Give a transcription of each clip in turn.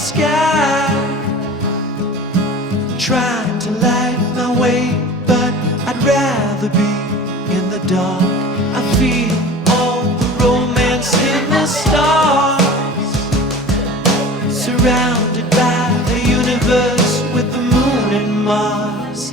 sky, trying to light my way, but I'd rather be in the dark. I feel all the romance in the stars, surrounded by the universe with the moon and Mars.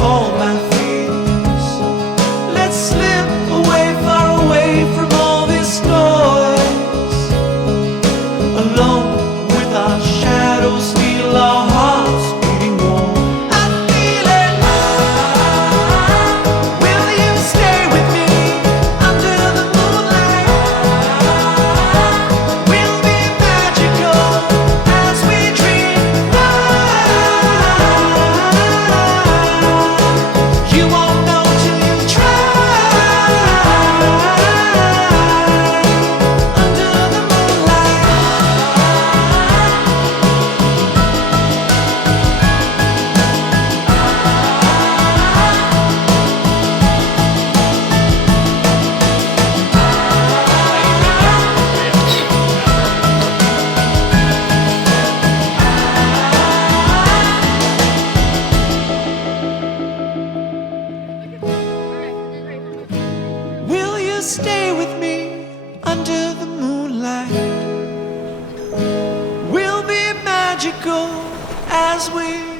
All my fears, let's slip away, far away from all this noise. Alone with our shadows, feel our hearts beating warm. I feel it. Will you stay with me under the moonlight? We'll be magical as we dream. You won't know till you try. Under the moonlight. Will you stay with me under the moonlight? We'll be magical as we